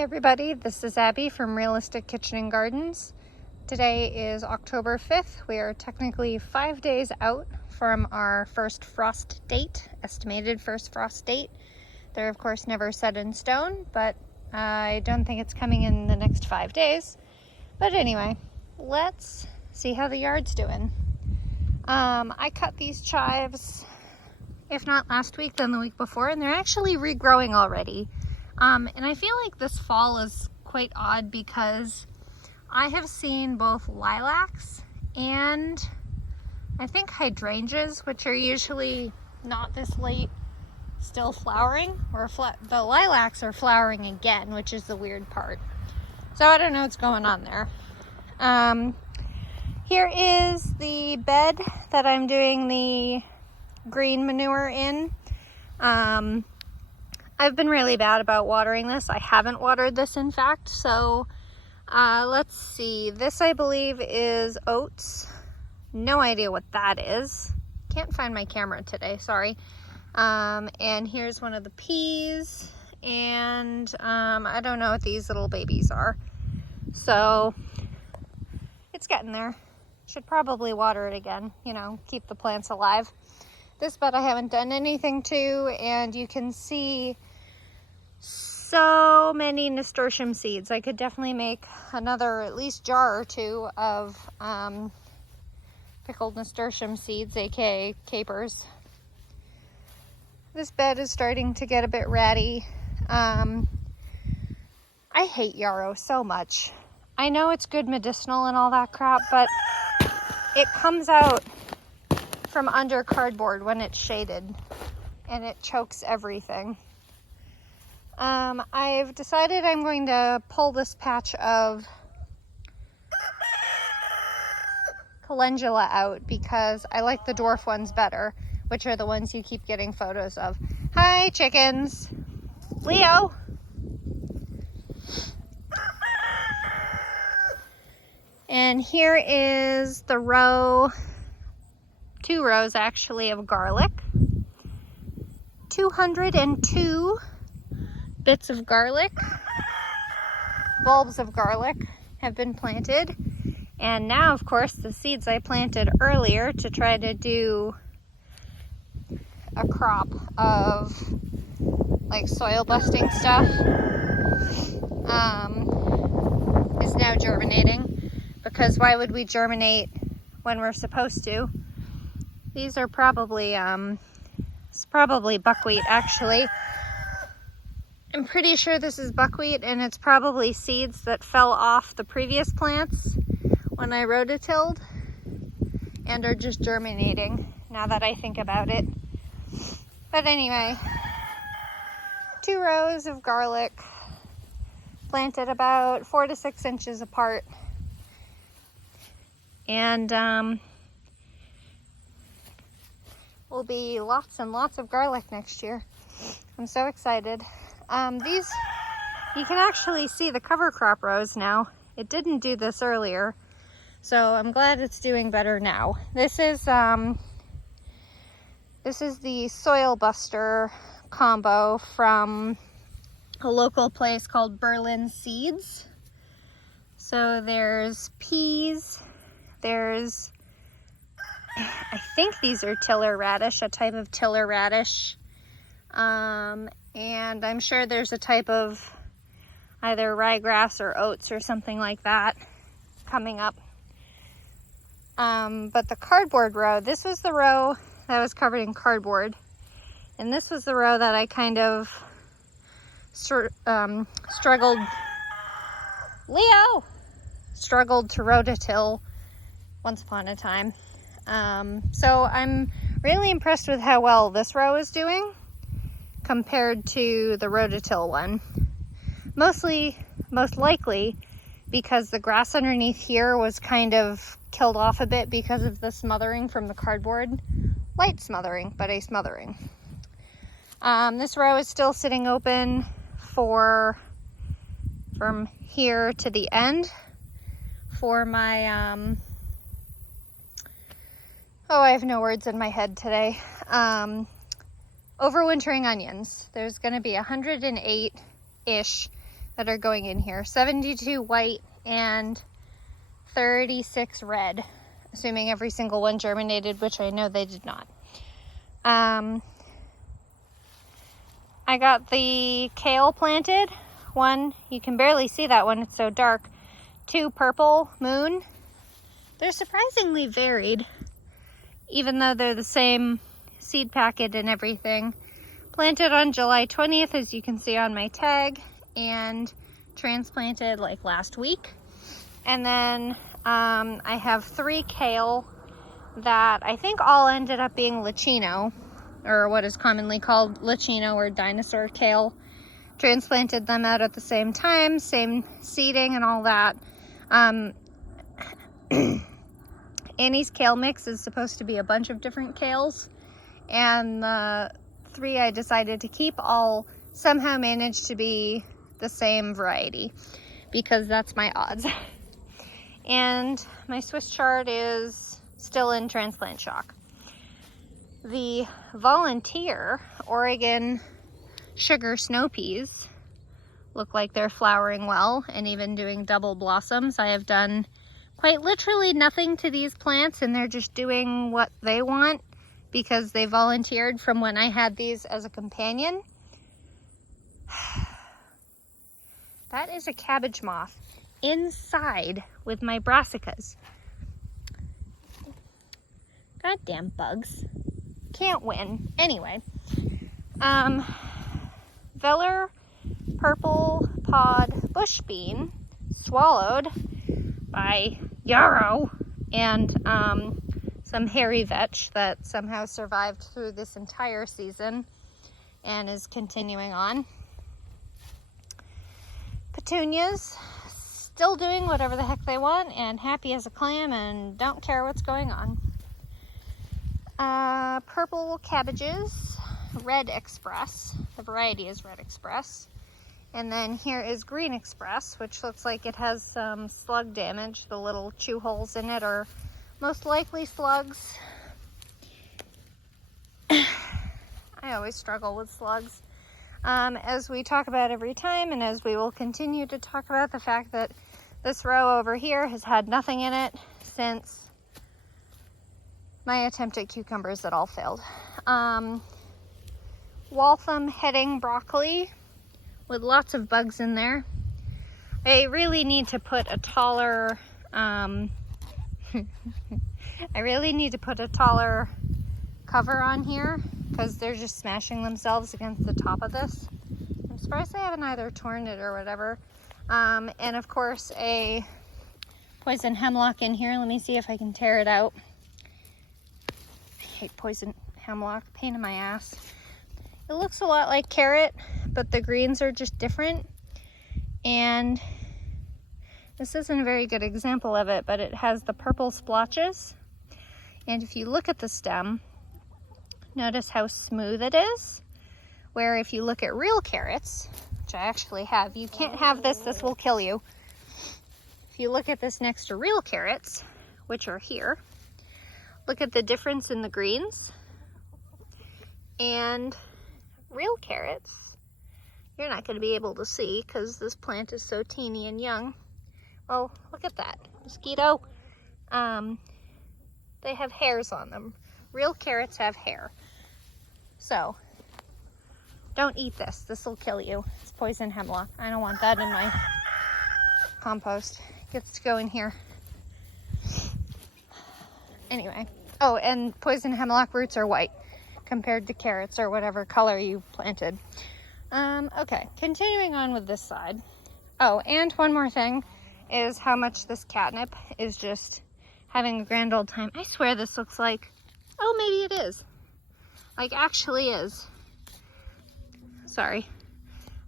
everybody, this is Abby from Realistic Kitchen and Gardens. Today is October 5th. We are technically 5 days out from our first frost date, estimated first frost date. They're of course never set in stone, but I don't think it's coming in the next 5 days. But anyway, let's see how the yard's doing. I cut these chives, if not last week, then the week before, and they're actually regrowing already. And I feel like this fall is quite odd because I have seen both lilacs and I think hydrangeas, which are usually not this late, still flowering, or the lilacs are flowering again, which is the weird part. So I don't know what's going on there. Here is the bed that I'm doing the green manure in. I've been really bad about watering this. I haven't watered this, in fact, so let's see. This, I believe, is oats. No idea what that is. Can't find my camera today, sorry. And here's one of the peas, and I don't know what these little babies are. So it's getting there. Should probably water it again, you know, keep the plants alive. This bed I haven't done anything to, and you can see so many nasturtium seeds. I could definitely make another at least jar or two of pickled nasturtium seeds, aka capers. This bed is starting to get a bit ratty. I hate yarrow so much. I know it's good medicinal and all that crap, but it comes out from under cardboard when it's shaded and it chokes everything. I've decided I'm going to pull this patch of calendula out because I like the dwarf ones better, which are the ones you keep getting photos of. Hi, chickens. Leo. And here is the row, 2 rows actually, of garlic. 202 bits of garlic, bulbs of garlic have been planted. And now, of course, the seeds I planted earlier to try to do a crop of like soil busting stuff is now germinating, because why would we germinate when we're supposed to? These are probably, it's probably buckwheat actually. I'm pretty sure this is buckwheat, and it's probably seeds that fell off the previous plants when I rototilled and are just germinating now that I think about it. But anyway, 2 rows of garlic planted about 4 to 6 inches apart. And will be lots and lots of garlic next year. I'm so excited. These, you can actually see the cover crop rows now. It didn't do this earlier, so I'm glad it's doing better now. This is the Soil Buster combo from a local place called Berlin Seeds. So there's peas, there's, I think these are tiller radish, a type of tiller radish. And I'm sure there's a type of either ryegrass or oats or something like that coming up. But the cardboard row, this was the row that was covered in cardboard. And this was the row that I kind of struggled to rototill once upon a time. So I'm really impressed with how well this row is doing compared to the rototill one. Most likely because the grass underneath here was kind of killed off a bit because of the smothering from the cardboard. Light smothering, but a smothering. This row is still sitting open from here to the end for my, I have no words in my head today. Overwintering onions. There's going to be 108-ish that are going in here. 72 white and 36 red, assuming every single one germinated, which I know they did not. I got the kale planted. One, you can barely see that one, it's so dark. 2 purple moon. They're surprisingly varied, even though they're the same seed packet and everything. Planted on July 20th, as you can see on my tag, and transplanted like last week. And then I have 3 kale that I think all ended up being Licino, or what is commonly called Licino or dinosaur kale. Transplanted them out at the same time, same seeding and all that. Annie's kale mix is supposed to be a bunch of different kales, and the 3 I decided to keep all somehow managed to be the same variety, because that's my odds. And my Swiss chard is still in transplant shock. The Volunteer Oregon sugar snow peas look like they're flowering well and even doing double blossoms. I have done quite literally nothing to these plants, and they're just doing what they want because they volunteered from when I had these as a companion. That is a cabbage moth inside with my brassicas. Goddamn bugs. Can't win. Anyway, Veller purple pod bush bean swallowed by yarrow and some hairy vetch that somehow survived through this entire season and is continuing on. Petunias still doing whatever the heck they want and happy as a clam and don't care what's going on. Purple cabbages, Red Express. The variety is Red Express. And then here is Green Express, which looks like it has some slug damage. The little chew holes in it are most likely slugs. I always struggle with slugs. As we talk about every time, and as we will continue to talk about the fact that this row over here has had nothing in it since my attempt at cucumbers that all failed. Waltham heading broccoli with lots of bugs in there. I really need to put a taller, I really need to put a taller cover on here because they're just smashing themselves against the top of this. I'm surprised they haven't either torn it or whatever. And of course a poison hemlock in here. Let me see if I can tear it out. I hate poison hemlock, pain in my ass. It looks a lot like carrot, but the greens are just different. And this isn't a very good example of it, but it has the purple splotches. And if you look at the stem, notice how smooth it is. Where if you look at real carrots, which I actually have, you can't have this, this will kill you. If you look at this next to real carrots, which are here, look at the difference in the greens. And real carrots, you're not going to be able to see because this plant is so teeny and young. Oh, look at that mosquito. They have hairs on them. Real carrots have hair. So don't eat this. This will kill you. It's poison hemlock. I don't want that in my compost. It gets to go in here. Anyway. Oh, and poison hemlock roots are white compared to carrots or whatever color you planted. Okay, continuing on with this side. Oh, and one more thing is how much this catnip is just having a grand old time. I swear this looks like, oh, maybe it is. Like, actually is. Sorry.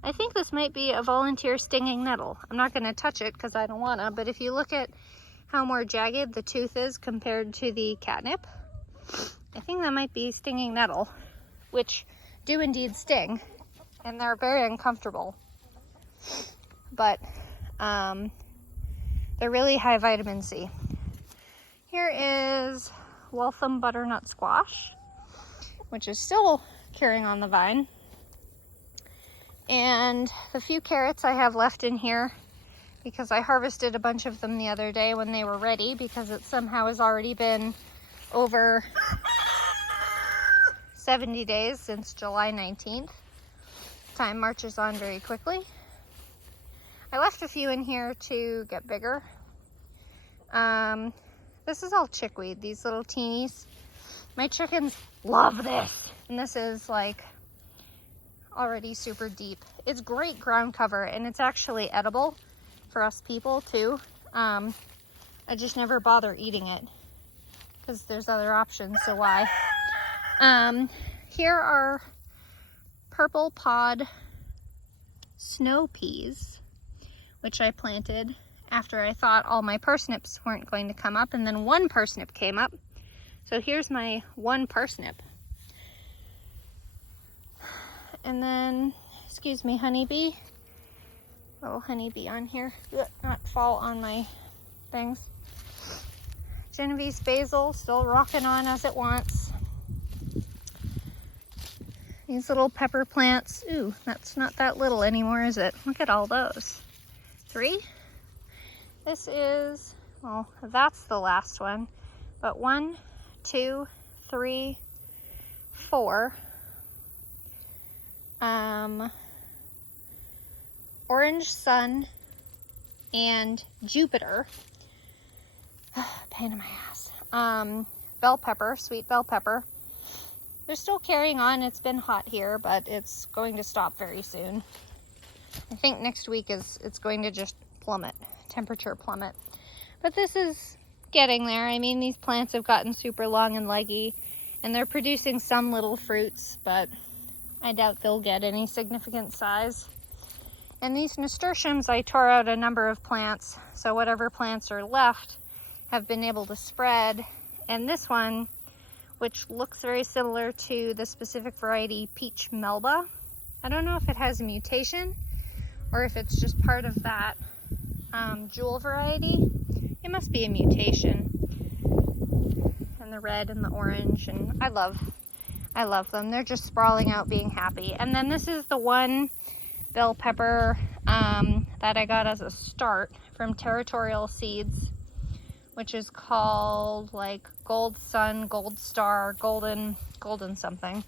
I think this might be a volunteer stinging nettle. I'm not going to touch it because I don't want to, but if you look at how more jagged the tooth is compared to the catnip, I think that might be stinging nettle, which do indeed sting, and they're very uncomfortable. But they're really high vitamin C. Here is Waltham butternut squash, which is still curing on the vine. And the few carrots I have left in here, because I harvested a bunch of them the other day when they were ready, because it somehow has already been over 70 days since July 19th. Time marches on very quickly. I left a few in here to get bigger. This is all chickweed, these little teenies. My chickens love this. And this is like already super deep. It's great ground cover, and it's actually edible for us people too. I just never bother eating it because there's other options, so why? Here are purple pod snow peas, which I planted after I thought all my parsnips weren't going to come up, and then one parsnip came up. So here's my one parsnip. And then, excuse me, honeybee. Little honeybee on here. Not fall on my things. Genovese basil, still rocking on as it wants. These little pepper plants. Ooh, that's not that little anymore, is it? Look at all those. 3. This is, well, that's the last one. But 1, 2, 3, 4. Orange sun and Jupiter. Pain in my ass. Bell pepper, sweet bell pepper. They're still carrying on. It's been hot here, but it's going to stop very soon. I think next week it's going to just plummet, temperature plummet. But this is getting there. I mean, these plants have gotten super long and leggy, and they're producing some little fruits, but I doubt they'll get any significant size. And these nasturtiums, I tore out a number of plants, so whatever plants are left have been able to spread. And this one, which looks very similar to the specific variety Peach Melba, I don't know if it has a mutation or if it's just part of that jewel variety. It must be a mutation. And the red and the orange, and I love them. They're just sprawling out, being happy. And then this is the one bell pepper that I got as a start from Territorial Seeds, which is called like Gold Sun, Gold Star, Golden something.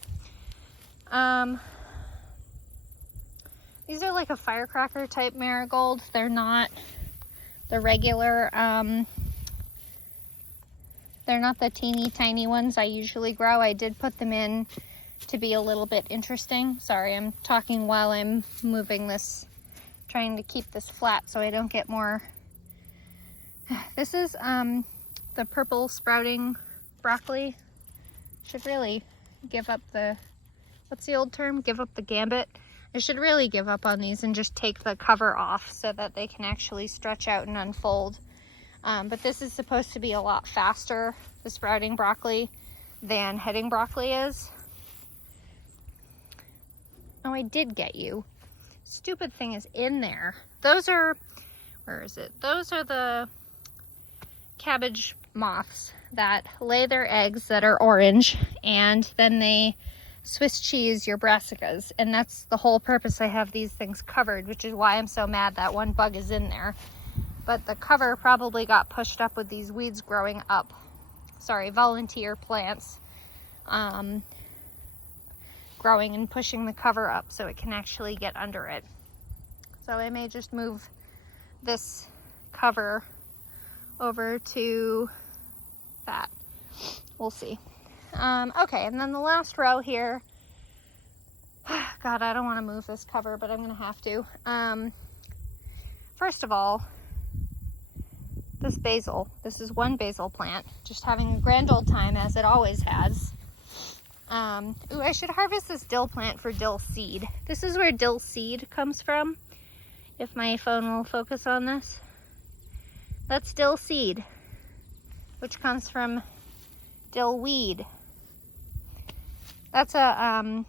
These are like a firecracker type marigold. They're not the regular, they're not the teeny tiny ones I usually grow. I did put them in to be a little bit interesting. Sorry, I'm talking while I'm moving this, trying to keep this flat so I don't get more. This is the purple sprouting broccoli. Should really give up the, what's the old term? Give up the gambit. I should really give up on these and just take the cover off so that they can actually stretch out and unfold. But this is supposed to be a lot faster, the sprouting broccoli, than heading broccoli is. Oh, I did get you. Stupid thing is in there. Those are, where is it? Those are the cabbage moths that lay their eggs that are orange, and then they Swiss cheese your brassicas, and that's the whole purpose I have these things covered, which is why I'm so mad that one bug is in there. But the cover probably got pushed up with these weeds growing up. Sorry, volunteer plants growing and pushing the cover up so it can actually get under it. So I may just move this cover over to that. We'll see. Okay, and then the last row here. God, I don't want to move this cover, but I'm going to have to. First of all, this basil. This is one basil plant, just having a grand old time as it always has. Ooh, I should harvest this dill plant for dill seed. This is where dill seed comes from, if my phone will focus on this. That's dill seed, which comes from dill weed. That's a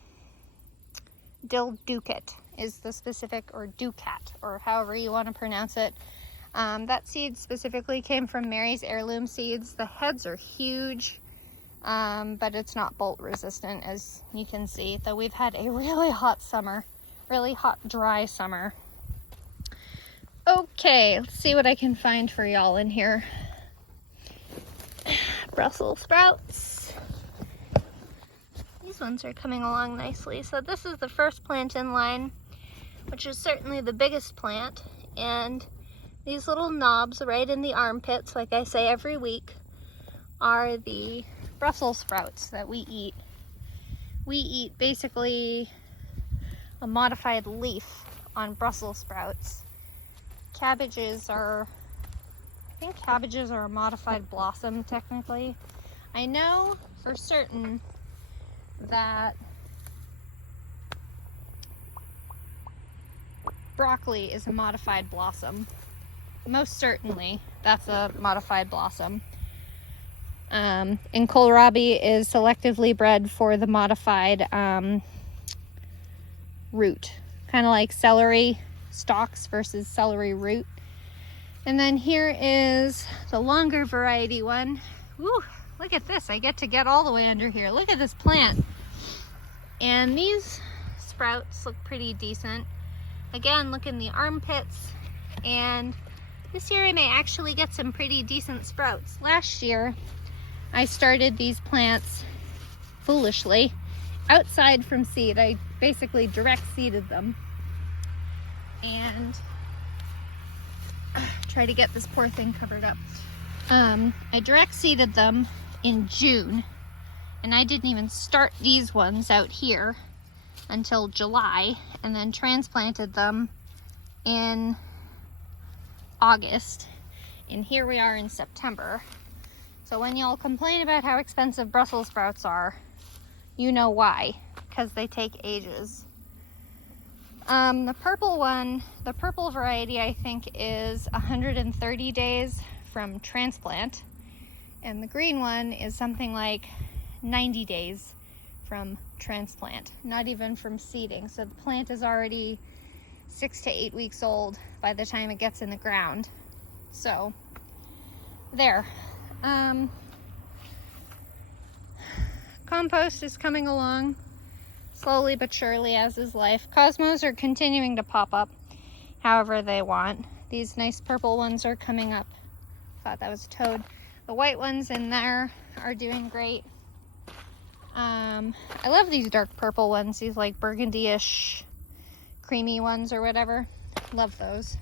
dill ducat is the specific, or ducat, or however you want to pronounce it. That seed specifically came from Mary's Heirloom Seeds. The heads are huge, but it's not bolt resistant, as you can see, though we've had a really hot summer. really hot, dry summer. Okay, let's see what I can find for y'all in here. Brussels sprouts. These ones are coming along nicely. So this is the first plant in line, which is certainly the biggest plant. And these little knobs right in the armpits, like I say every week, are the Brussels sprouts that we eat. We eat basically a modified leaf on Brussels sprouts. Cabbages are, I think cabbages are a modified blossom technically. I know for certain that broccoli is a modified blossom. Most certainly that's a modified blossom. And kohlrabi is selectively bred for the modified root, kind of like celery stalks versus celery root. And then here is the longer variety one. Woo, look at this. I get to get all the way under here. Look at this plant. And these sprouts look pretty decent. Again, look in the armpits. And this year I may actually get some pretty decent sprouts. Last year I started these plants foolishly outside from seed. I basically direct seeded them and try to get this poor thing covered up. I direct seeded them in June, and I didn't even start these ones out here until July, and then transplanted them in August, and here we are in September. So when y'all complain about how expensive Brussels sprouts are, you know why, because they take ages. The purple one, the purple variety, I think is 130 days from transplant, and the green one is something like 90 days from transplant, not even from seeding. So the plant is already 6 to 8 weeks old by the time it gets in the ground. So there. Compost is coming along slowly but surely, as is life. Cosmos are continuing to pop up however they want. These nice purple ones are coming up. Thought that was a toad. The white ones in there are doing great. I love these dark purple ones, these like burgundy-ish creamy ones or whatever. Love those.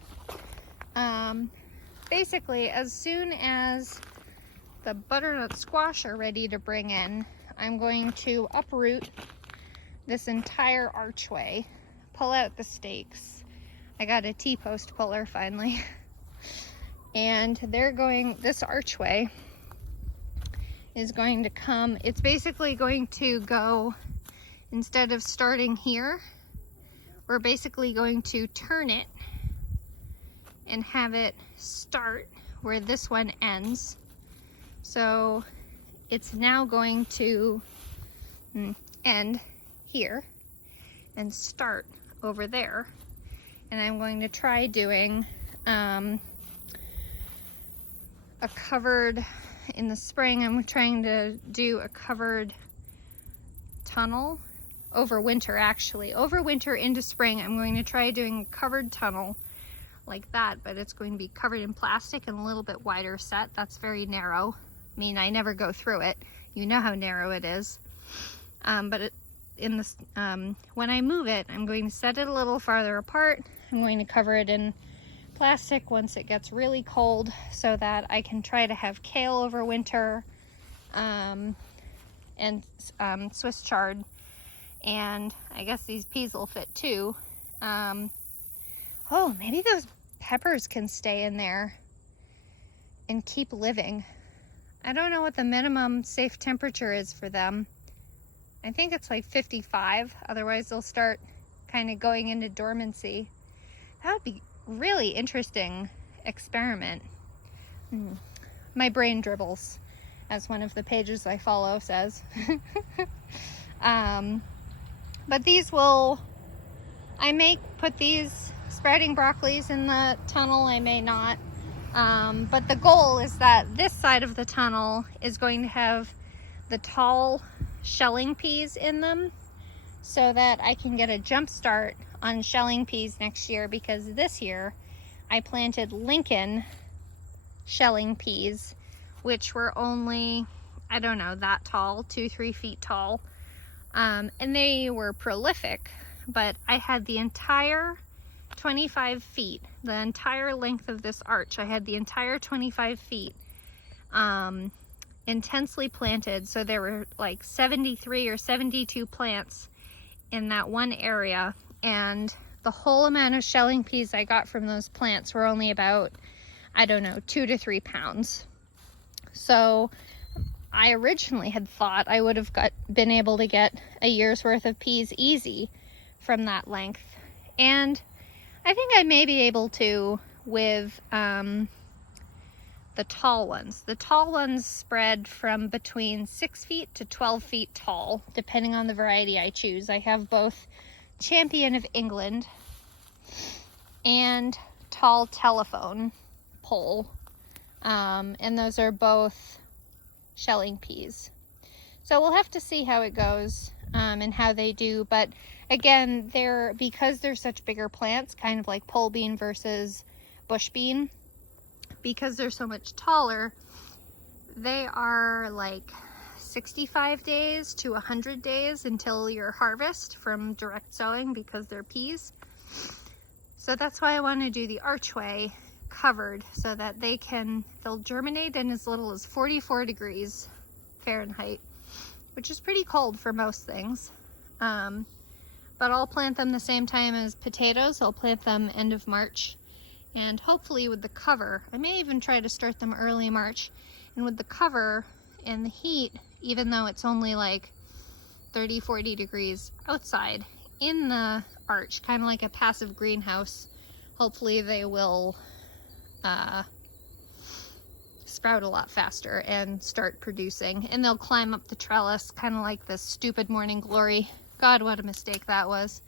Basically, as soon as the butternut squash are ready to bring in, I'm going to uproot this entire archway, pull out the stakes. I got a T-post puller finally. And this archway is going to come, it's basically going to go, instead of starting here, we're basically going to turn it and have it start where this one ends. So it's now going to end here and start over there. And I'm going to try doing a covered, in the spring I'm trying to do a covered tunnel over winter. Actually over winter into spring I'm going to try doing a covered tunnel like that, but it's going to be covered in plastic and a little bit wider set. That's very narrow. I mean, I never go through it, you know how narrow it is. But when I move it, I'm going to set it a little farther apart. I'm going to cover it in plastic once it gets really cold, so that I can try to have kale over winter, and Swiss chard, and I guess these peas will fit too. Oh, maybe those peppers can stay in there and keep living. I don't know what the minimum safe temperature is for them. I think it's like 55, otherwise they'll start kind of going into dormancy. That would be really interesting experiment. My brain dribbles, as one of the pages I follow says. But these will, I may put these sprouting broccolis in the tunnel, I may not. But the goal is that this side of the tunnel is going to have the tall shelling peas in them, so that I can get a jump start on shelling peas next year, because this year I planted Lincoln shelling peas, which were only, I don't know, that tall, 2-3 feet tall. And they were prolific, but I had the entire 25 feet, the entire length of this arch, I had the entire 25 feet intensely planted. So there were like 73 or 72 plants in that one area, and the whole amount of shelling peas I got from those plants were only about, I don't know, 2 to 3 pounds. So I originally had thought I would have been able to get a year's worth of peas easy from that length, and I think I may be able to with the tall ones. The tall ones spread from between 6 feet to 12 feet tall, depending on the variety I choose. I have both Champion of England and Tall Telephone pole, and those are both shelling peas. So we'll have to see how it goes and how they do. But again, because they're such bigger plants, kind of like pole bean versus bush bean, because they're so much taller, they are like 65 days to 100 days until your harvest from direct sowing, because they're peas. So that's why I want to do the archway covered, so that they'll germinate in as little as 44 degrees Fahrenheit, which is pretty cold for most things. But I'll plant them the same time as potatoes. I'll plant them end of March. And hopefully with the cover, I may even try to start them early March. And with the cover and the heat, even though it's only like 30, 40 degrees outside, in the arch, kind of like a passive greenhouse, hopefully they will sprout a lot faster and start producing. And they'll climb up the trellis, kind of like this stupid Morning Glory. God, what a mistake that was.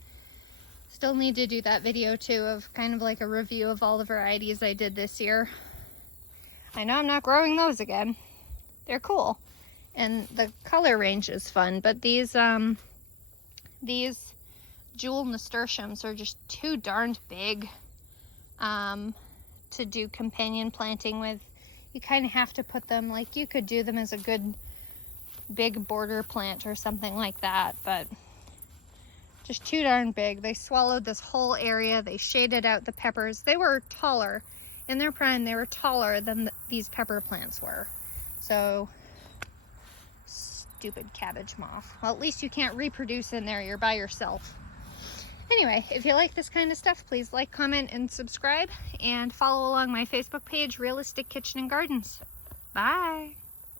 Still need to do that video too, of kind of like a review of all the varieties I did this year. I know I'm not growing those again. They're cool. And the color range is fun, but these jewel nasturtiums are just too darned big to do companion planting with. You kind of have to put them, like you could do them as a good big border plant or something like that, but just too darn big. They swallowed this whole area. They shaded out the peppers. They were taller. In their prime, they were taller than these pepper plants were. So, stupid cabbage moth. Well, at least you can't reproduce in there. You're by yourself. Anyway, if you like this kind of stuff, please like, comment, and subscribe. And follow along my Facebook page, Realistic Kitchen and Gardens. Bye!